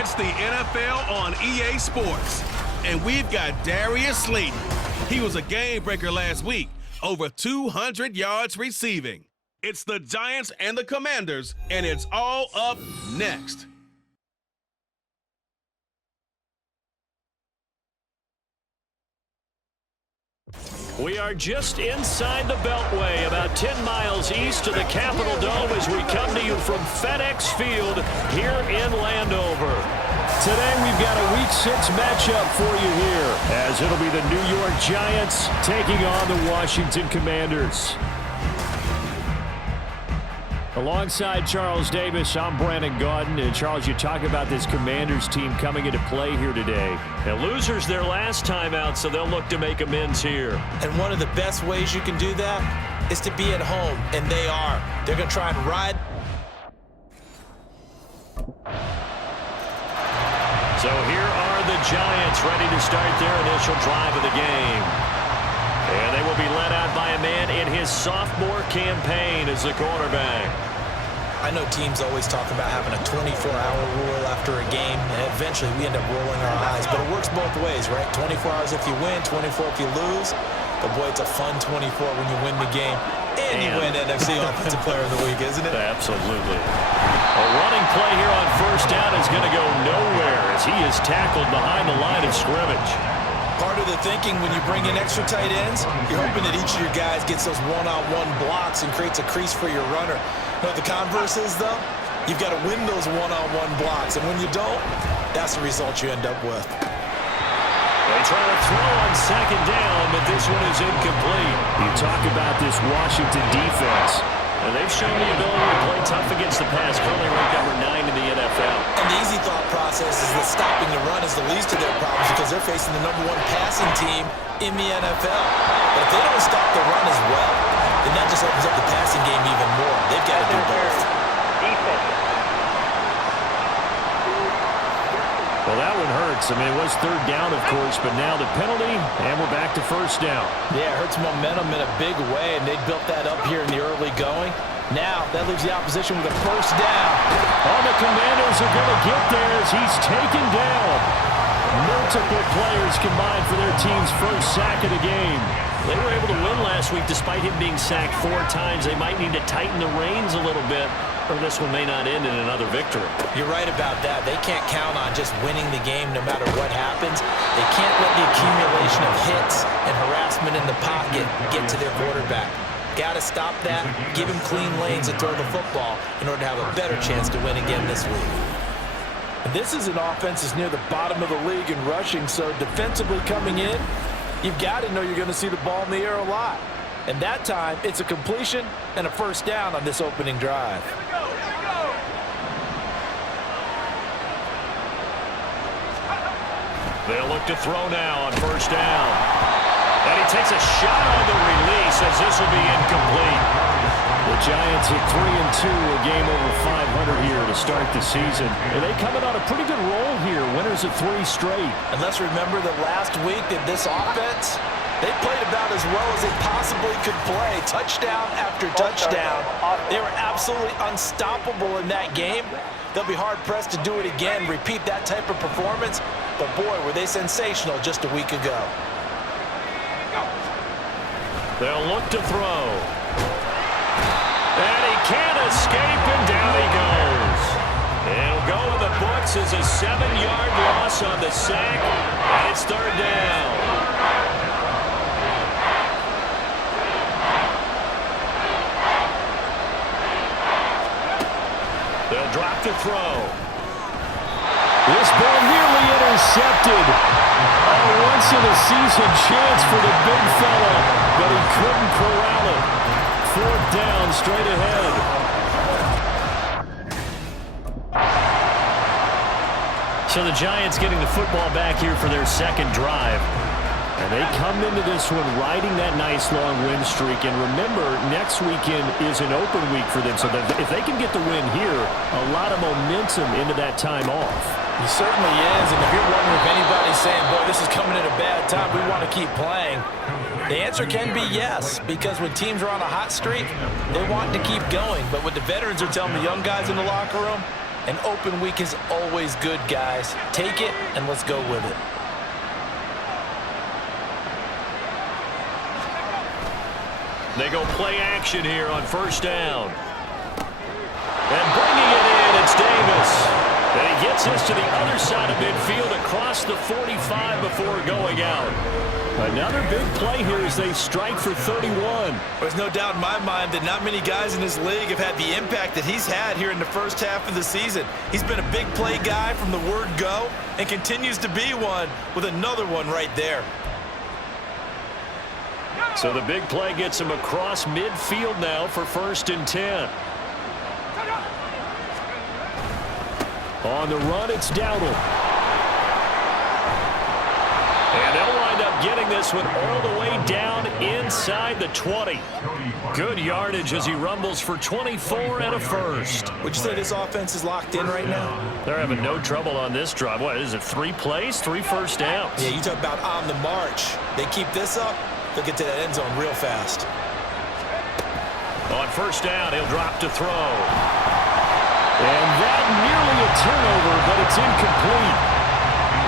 It's the NFL on EA Sports. And we've got Darius Slayton. He was a game breaker last week, over 200 yards receiving. It's the Giants and the Commanders, and it's all up next. We are just inside the Beltway, about 10 miles east of the Capitol Dome as we come to you from FedEx Field here in Landover. Today we've got a Week 6 matchup for you here, as it'll be the New York Giants taking on the Washington Commanders. Alongside Charles Davis, I'm Brandon Gaudin. And Charles, you talk about this Commanders team coming into play here today. The losers their last time out, so they'll look to make amends here. And one of the best ways you can do that is to be at home, and they are. They're going to try and ride. So here are the Giants ready to start their initial drive of the game. And they will be led out by a man in his sophomore campaign as the quarterback. I know teams always talk about having a 24-hour rule after a game, and eventually we end up rolling our eyes. But it works both ways, right? 24 hours if you win, 24 if you lose. But, boy, it's a fun 24 when you win the game. And you win NFC Offensive Player of the Week, isn't it? Absolutely. A running play here on first down is going to go nowhere as he is tackled behind the line of scrimmage. Part of the thinking when you bring in extra tight ends, you're hoping that each of your guys gets those one-on-one blocks and creates a crease for your runner. You know what the converse is, though? You've got to win those one-on-one blocks, and when you don't, that's the result you end up with. They try to throw on second down, but this one is incomplete. You talk about this Washington defense, and they've shown the ability to play tough against the pass, currently ranked number 9 in the NFL. And the easy thought process is that stopping the run is the least of their problems because they're facing the #1 passing team in the NFL. But if they don't stop the run as well, then that just opens up the passing game even more. They've got to do both. Well, that one hurts. I mean, it was third down, of course, but now the penalty, and we're back to first down. Yeah, it hurts momentum in a big way, and they built that up here in the early going. Now, that leaves the opposition with a first down. All the Commanders are going to get there as he's taken down. Multiple players combined for their team's first sack of the game. They were able to win last week despite him being sacked 4 times. They might need to tighten the reins a little bit, or this one may not end in another victory. You're right about that. They can't count on just winning the game no matter what happens. They can't let the accumulation of hits and harassment in the pocket get to their quarterback. Got to stop that, give him clean lanes to throw the football in order to have a better chance to win again this week. And this is an offense that's near the bottom of the league in rushing, so defensively coming in, you've got to know you're going to see the ball in the air a lot. And that time, it's a completion and a first down on this opening drive. They'll look to throw now on first down. And he takes a shot on the release as this will be incomplete. The Giants at 3-2, a game over 500 here to start the season. And they coming on a pretty good roll here, winners of 3 straight. And let's remember that last week that this offense, they played about as well as they possibly could play. Touchdown after touchdown. They were absolutely unstoppable in that game. They'll be hard-pressed to do it again, repeat that type of performance. But, boy, were they sensational just a week ago. They'll look to throw. And he can't escape, and down he goes. It'll go in the books as a 7-yard loss on the sack, and it's third down. They'll drop to throw. This ball nearly intercepted. A once-in-a-season chance for the big fella, but he couldn't corral it. 4th down, straight ahead. So the Giants getting the football back here for their second drive. And they come into this one riding that nice long win streak. And remember, next weekend is an open week for them. So that if they can get the win here, a lot of momentum into that time off. He certainly is. And if you're wondering if anybody's saying, boy, this is coming at a bad time, we want to keep playing, the answer can be yes. Because when teams are on a hot streak, they want to keep going. But what the veterans are telling the young guys in the locker room, An open week is always good, guys. Take it and let's go with it. They go play action here on first down. And bringing it in, it's Davis. And he gets this to the other side of midfield across the 45 before going out. Another big play here as they strike for 31. There's no doubt in my mind that not many guys in this league have had the impact that he's had here in the first half of the season. He's been a big play guy from the word go and continues to be one with another one right there. So the big play gets him across midfield now for 1st and 10. On the run, it's Dowdle. And they'll wind up getting this one all the way down inside the 20. Good yardage as he rumbles for 24 and a first. Would you say this offense is locked in right now? They're having no trouble on this drive. What is it, 3 plays, 3 first downs? Yeah, you talk about on the march. They keep this up, they'll get to that end zone real fast. On first down, he'll drop to throw. And that nearly a turnover, but it's incomplete.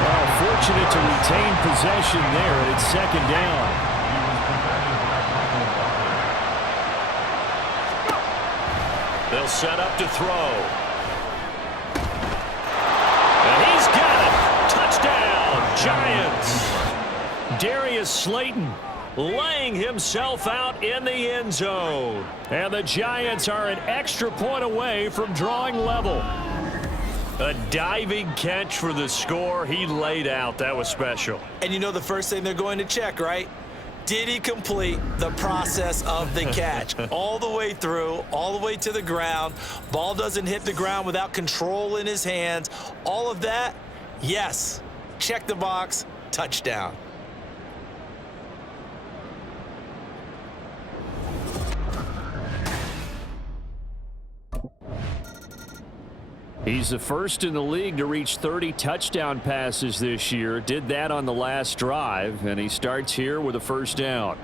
Well, fortunate to retain possession there, and it's 2nd down. They'll set up to throw. And he's got it. Touchdown, Giants. Darius Slayton laying himself out in the end zone. And the Giants are an extra point away from drawing level. A diving catch for the score. He laid out. That was special. And you know the first thing they're going to check, right? Did he complete the process of the catch? All the way through, all the way to the ground. Ball doesn't hit the ground without control in his hands. All of that, yes. Check the box, touchdown. He's the first in the league to reach 30 touchdown passes this year. Did that on the last drive, and he starts here with a first down.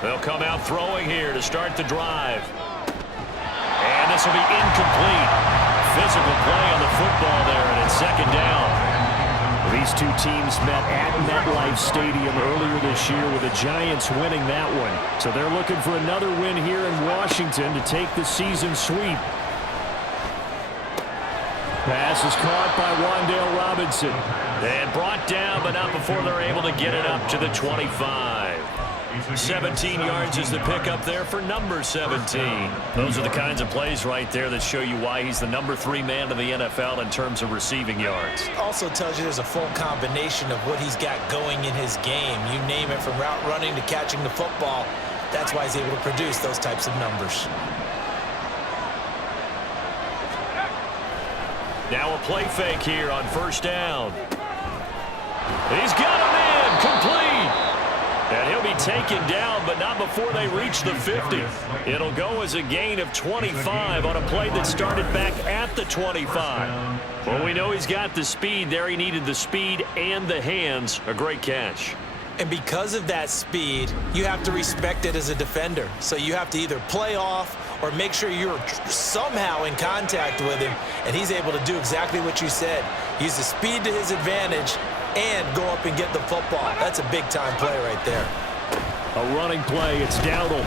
They'll come out throwing here to start the drive. And this will be incomplete. Physical play on the football there, and it's 2nd down. These two teams met at MetLife Stadium earlier this year with the Giants winning that one. So they're looking for another win here in Washington to take the season sweep. Pass is caught by Wan'Dale Robinson. And brought down, but not before they're able to get it up to the 25. 17 yards is the pickup there for number 17. Those are the kinds of plays right there that show you why he's the number 3 man in the NFL in terms of receiving yards. Also tells you there's a full combination of what he's got going in his game. You name it, from route running to catching the football. That's why he's able to produce those types of numbers. Now a play fake here on first down. He's got him in, complete. And he'll be taken down, but not before they reach the 50. It'll go as a gain of 25 on a play that started back at the 25. Well, we know he's got the speed there. He needed the speed and the hands. A great catch. And because of that speed, you have to respect it as a defender. So you have to either play off or make sure you're somehow in contact with him, and he's able to do exactly what you said. Use the speed to his advantage and go up and get the football. That's a big-time play right there. A running play. It's Dowdle.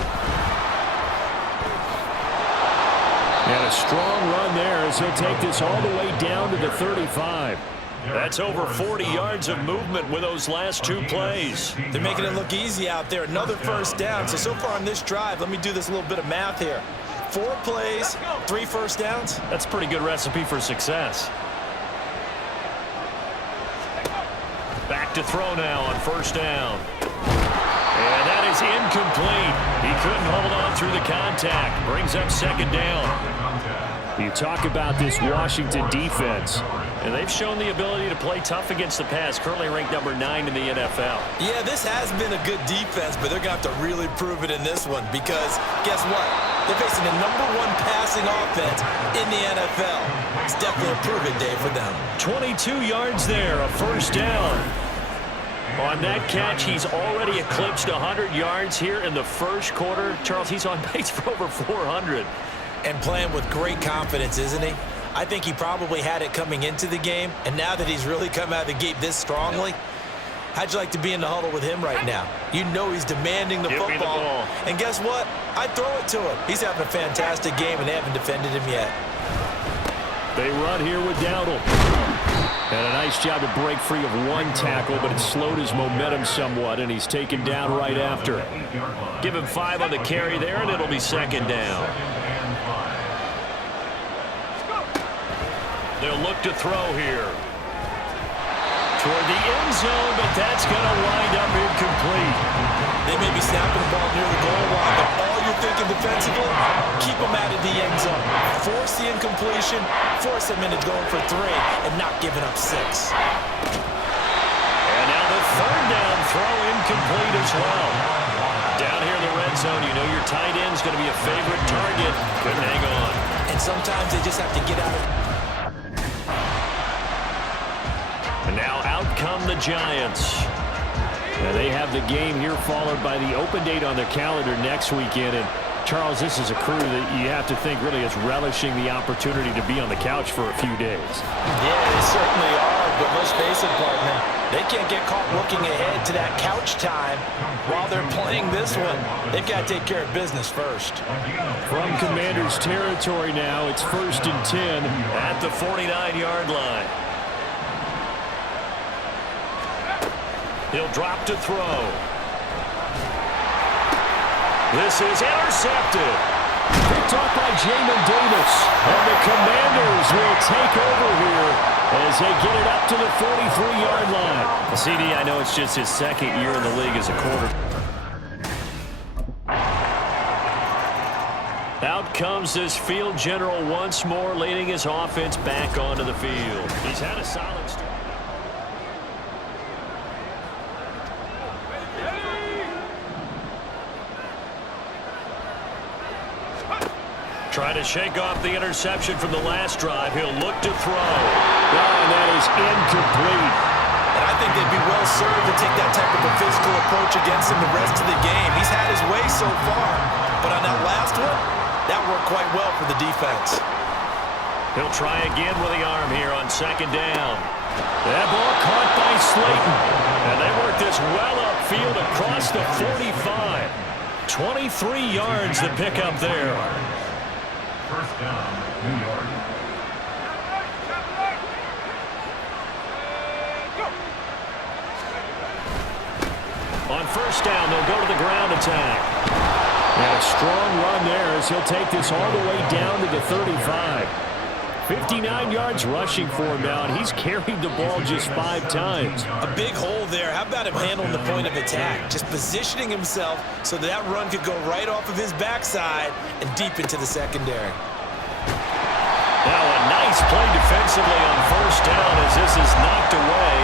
And a strong run there as he'll take this all the way down to the 35. That's over 40 yards of movement with those last 2 plays. They're making it look easy out there. Another first down. So far on this drive, let me do this little bit of math here. 4 plays, 3 first downs. That's a pretty good recipe for success. Back to throw now on first down. And that is incomplete. He couldn't hold on through the contact. Brings up 2nd down. You talk about this Washington defense. And they've shown the ability to play tough against the pass, currently ranked number 9 in the NFL. Yeah, this has been a good defense, but they're going to have to really prove it in this one because guess what? They're facing the #1 passing offense in the NFL. It's definitely a prove-it day for them. 22 yards there, a first down. On that catch, he's already eclipsed 100 yards here in the first quarter. Charles, he's on pace for over 400. And playing with great confidence, isn't he? I think he probably had it coming into the game, and now that he's really come out of the gate this strongly, how'd you like to be in the huddle with him right now? You know he's demanding the Give me the football. ball. And guess what? I'd throw it to him. He's having a fantastic game, and they haven't defended him yet. They run here with Dowdle. And a nice job to break free of one tackle, but it slowed his momentum somewhat, and he's taken down right after. Give him 5 on the carry there, and it'll be second down. They'll look to throw here. Toward the end zone, but that's going to wind up incomplete. They may be snapping the ball near the goal line, but all you're thinking defensively, keep them out of the end zone. Force the incompletion, force them into going for 3, and not giving up 6. And now the third down throw incomplete as well. Down here in the red zone, you know your tight end's going to be a favorite target. Couldn't hang on. And sometimes they just have to get out of it. And now out come the Giants. And they have the game here followed by the open date on their calendar next weekend. And Charles, this is a crew that you have to think really is relishing the opportunity to be on the couch for a few days. Yeah, they certainly are, but let's face it, partner. They can't get caught looking ahead to that couch time while they're playing this one. They've got to take care of business first. From Commander's territory now, it's 1st and 10 at the 49-yard line. He'll drop to throw. This is intercepted. Picked off by Jamin Davis. And the Commanders will take over here as they get it up to the 43-yard line. CD, I know it's just his second year in the league as a quarterback. Out comes this field general once more, leading his offense back onto the field. He's had a solid start. Trying to shake off the interception from the last drive. He'll look to throw. And that is incomplete. And I think they'd be well served to take that type of a physical approach against him the rest of the game. He's had his way so far. But on that last one, that worked quite well for the defense. He'll try again with the arm here on second down. That ball caught by Slayton. And they work this well upfield across the 45. 23 yards to pick up there. First down, New York. On first down, they'll go to the ground attack. And a strong run there as he'll take this all the way down to the 35. 59 yards rushing for him now, and he's carried the ball just 5 times. A big hole there. How about him handling the point of attack? Just positioning himself so that run could go right off of his backside and deep into the secondary. Now a nice play defensively on first down as this is knocked away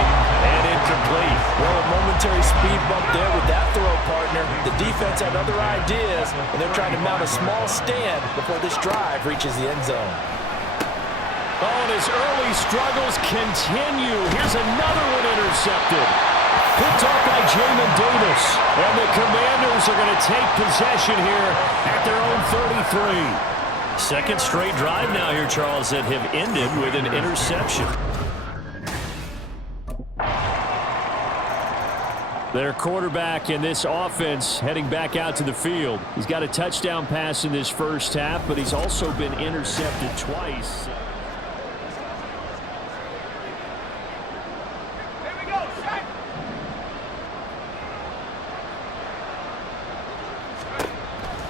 and incomplete. Well, a momentary speed bump there with that throw, partner. The defense had other ideas, and they're trying to mount a small stand before this drive reaches the end zone. Oh, and his early struggles continue. Here's another one intercepted. Picked off by Jamin Davis. And the Commanders are going to take possession here at their own 33. Second straight drive now here, Charles, that have ended with an interception. Their quarterback in this offense heading back out to the field. He's got a touchdown pass in this first half, but he's also been intercepted twice.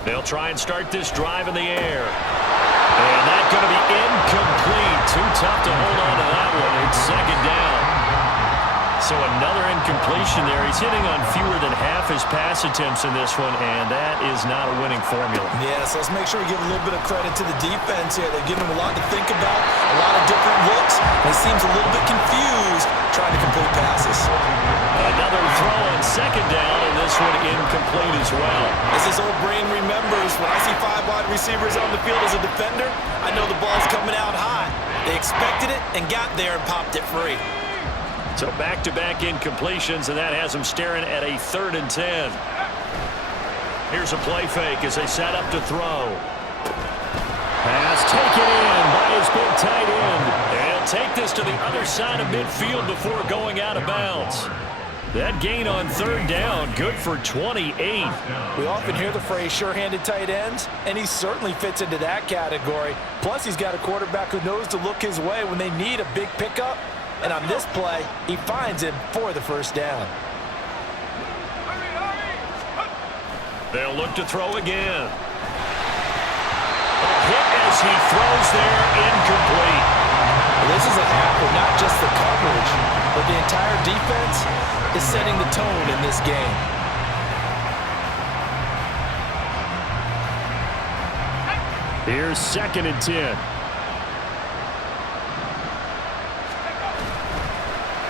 They'll try and start this drive in the air. And that's going to be incomplete. Too tough to hold on to that one. It's second down. So another incompletion there. He's hitting on fewer than half his pass attempts in this one, and that is not a winning formula. Yes, let's make sure we give a little bit of credit to the defense here. They've given him a lot to think about, a lot of different looks, and he seems a little bit confused trying to complete passes. Another throw on second down, and this one incomplete as well. As his old brain remembers, when I see 5 wide receivers on the field as a defender, I know the ball's coming out high. They expected it and got there and popped it free. So back-to-back incompletions, and that has them staring at a 3rd and 10. Here's a play fake as they set up to throw. Pass taken in by his big tight end. They'll take this to the other side of midfield before going out of bounds. That gain on 3rd down, good for 28. We often hear the phrase sure-handed tight ends, and he certainly fits into that category. Plus, he's got a quarterback who knows to look his way when they need a big pickup. And on this play, he finds him for the 1st down. They'll look to throw again. A hit as he throws there, incomplete. This is a half where not just the coverage, but the entire defense is setting the tone in this game. Here's 2nd and 10.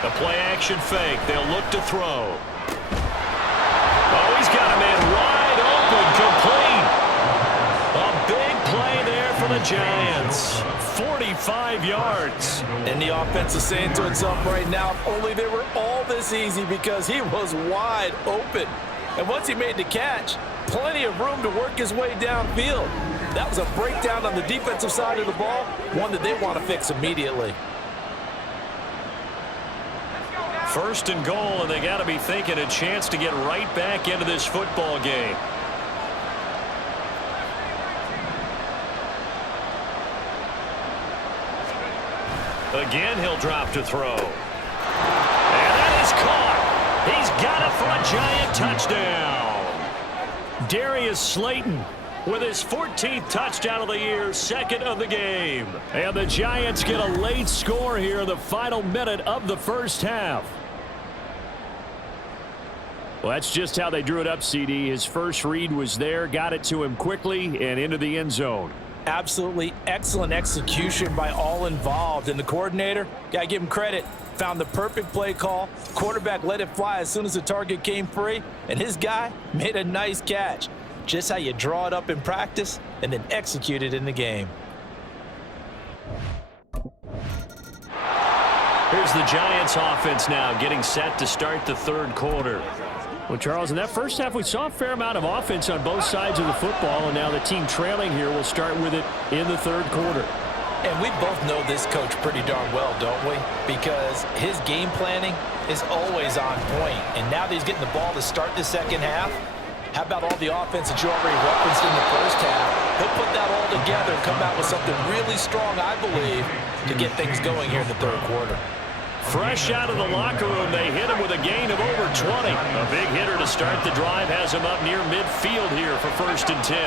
A play-action fake. They'll look to throw. Oh, he's got a man wide open, complete. A big play there for the Giants. 45 yards. And the offense is saying to itself right now, if only they were all this easy, because he was wide open. And once he made the catch, plenty of room to work his way downfield. That was a breakdown on the defensive side of the ball, one that they want to fix immediately. 1st and goal, and they got to be thinking a chance to get right back into this football game. Again, he'll drop to throw. And that is caught. He's got it for a Giant touchdown. Darius Slayton with his 14th touchdown of the year, 2nd of the game. And the Giants get a late score here in the final minute of the 1st half. Well, that's just how they drew it up, CD. His first read was there, got it to him quickly and into the end zone. Absolutely excellent execution by all involved. And the coordinator, got to give him credit, found the perfect play call. Quarterback let it fly as soon as the target came free. And his guy made a nice catch. Just how you draw it up in practice and then execute it in the game. Here's the Giants offense now getting set to start the 3rd quarter. Well, Charles, in that first half, we saw a fair amount of offense on both sides of the football, and now the team trailing here will start with it in the 3rd quarter. And we both know this coach pretty darn well, don't we? Because his game planning is always on point. And now that he's getting the ball to start the 2nd half, how about all the offense that you already referenced in the 1st half? He'll put that all together and come out with something really strong, I believe, to get things going here in the 3rd quarter. Fresh out of the locker room, they hit him with a gain of over 20. A big hitter to start the drive has him up near midfield here for 1st and 10.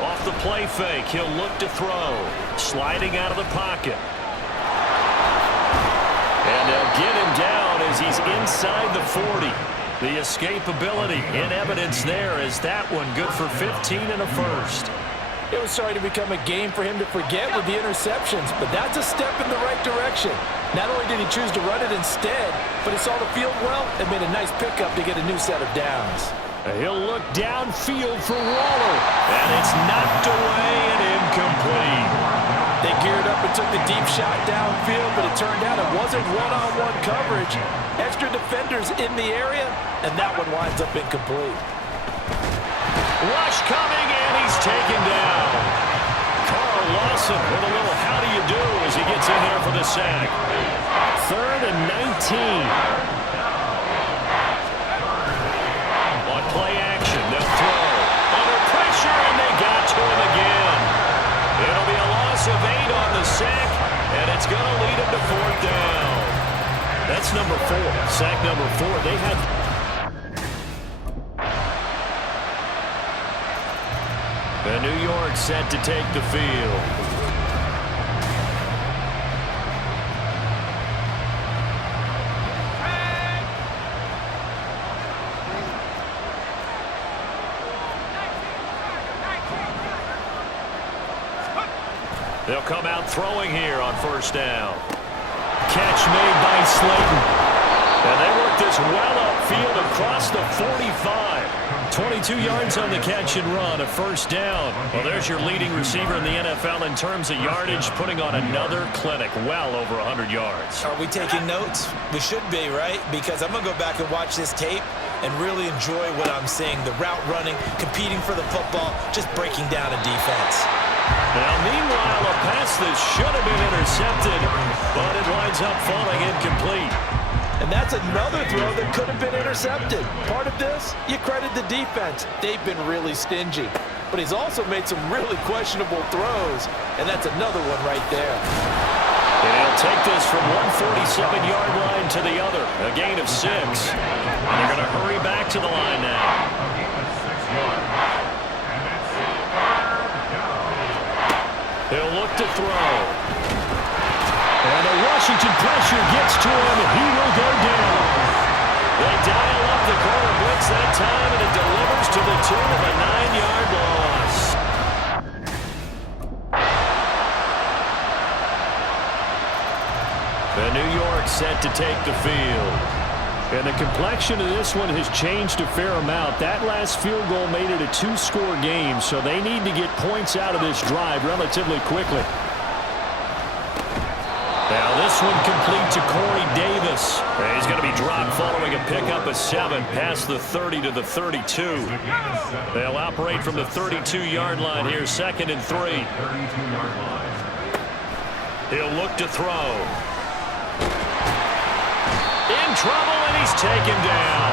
Off the play fake, he'll look to throw. Sliding out of the pocket. And they'll get him down as he's inside the 40. The escapability in evidence there as that one good for 15 and a 1st. It was starting to become a game for him to forget with the interceptions, but that's a step in the right direction. Not only did he choose to run it instead, but he saw the field well and made a nice pickup to get a new set of downs. He'll look downfield for Waller, and it's knocked away and incomplete. They geared up and took the deep shot downfield, but it turned out it wasn't one-on-one coverage. Extra defenders in the area, and that one winds up incomplete. Rush coming, and he's taken down. Carl Lawson with a little how do you do as he gets in there for the sack. 3rd and 19. On play action, they'll throw. Under pressure, and they got to him again. It'll be a loss of 8 on the sack, and it's going to lead him to 4th down. That's number 4. Sack number 4. They had... The New York set to take the field. They'll come out throwing here on first down. Catch made by Slayton. And they work this well upfield across the 45. 22 yards on the catch and run, a first down. Well, there's your leading receiver in the NFL in terms of yardage, putting on another clinic, well over 100 yards. Are we taking notes? We should be, right? Because I'm going to go back and watch this tape and really enjoy what I'm seeing. The route running, competing for the football, just breaking down a defense. Now, meanwhile, a pass that should have been intercepted, but it winds up falling incomplete. And that's another throw that could have been intercepted. Part of this, you credit the defense. They've been really stingy. But he's also made some really questionable throws, and that's another one right there. And he'll take this from 147-yard line to the other, a gain of 6. And they're going to hurry back to the line now. He'll look to throw. And the Washington pressure gets to him. He will go down. They dial up the corner blitz that time, and it delivers to the tune of a 9-yard loss. The New York set to take the field. And the complexion of this one has changed a fair amount. That last field goal made it a 2-score game, so they need to get points out of this drive relatively quickly. Now this one complete to Corey Davis. He's going to be dropped following a pickup of 7 past the 30 to the 32. They'll operate from the 32-yard line here, 2nd and 3. He'll look to throw. In trouble, and he's taken down.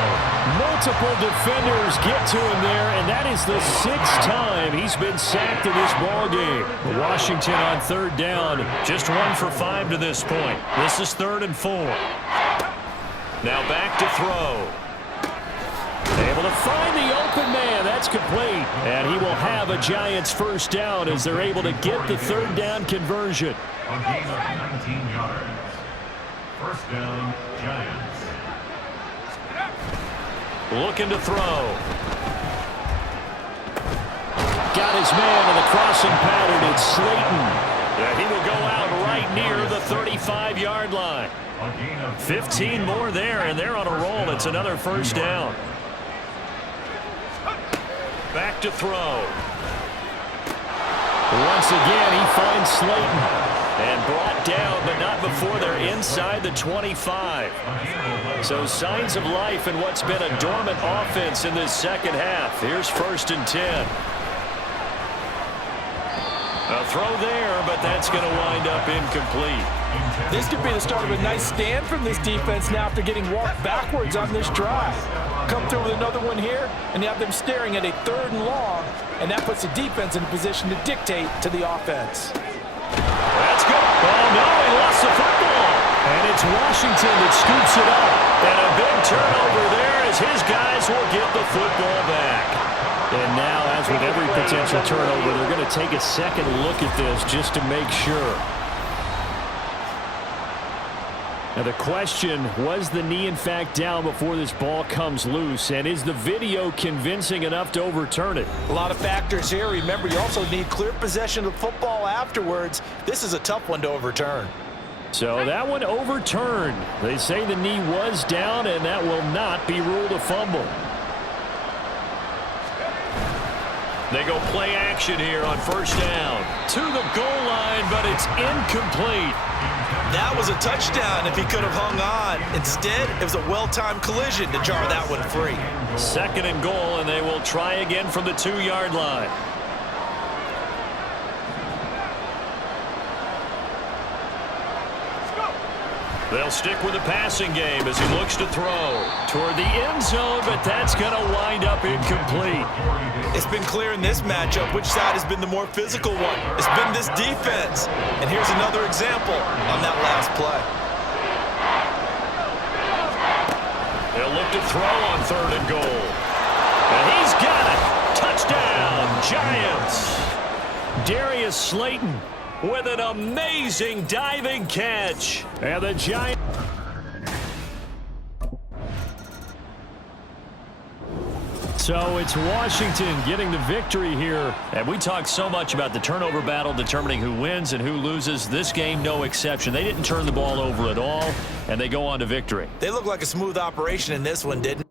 Multiple defenders get to him there, and that is the 6th time he's been sacked in this ballgame. Washington on 3rd down, just 1 for 5 to this point. This is 3rd and 4. Now back to throw. Able to find the open man. That's complete. And he will have a Giants first down as they're able to get the 3rd down conversion. On gain of 19 yards. First down, Giants. Looking to throw. Got his man in the crossing pattern. It's Slayton. Yeah, he will go out right near the 35-yard line. 15 more there, and they're on a roll. It's another first down. Back to throw. Once again, he finds Slayton. And brought down, but not before they're inside the 25. So signs of life in what's been a dormant offense in this second half. Here's 1st and 10. A throw there, but that's going to wind up incomplete. This could be the start of a nice stand from this defense now after getting walked backwards on this drive. Come through with another one here, and you have them staring at a 3rd and long, and that puts the defense in a position to dictate to the offense. That's good. Oh, no, he lost the football. And it's Washington that scoops it up. And a big turnover there as his guys will get the football back. And now, as with every potential turnover, they're going to take a second look at this just to make sure. Now the question, was the knee in fact down before this ball comes loose? And is the video convincing enough to overturn it? A lot of factors here. Remember, you also need clear possession of the football afterwards. This is a tough one to overturn. So that one overturned. They say the knee was down, and that will not be ruled a fumble. They go play action here on first down. To the goal line, but it's incomplete. That was a touchdown if he could have hung on. Instead, it was a well-timed collision to jar that one free. 2nd and goal, and they will try again from the 2-yard line. They'll stick with the passing game as he looks to throw toward the end zone, but that's going to wind up incomplete. It's been clear in this matchup which side has been the more physical one. It's been this defense. And here's another example on that last play. They'll look to throw on 3rd and goal. And he's got it. Touchdown, Giants. Darius Slayton with an amazing diving catch. And the Giants. So it's Washington getting the victory here. And we talked so much about the turnover battle determining who wins and who loses. This game, no exception. They didn't turn the ball over at all, and they go on to victory. They look like a smooth operation in this one, didn't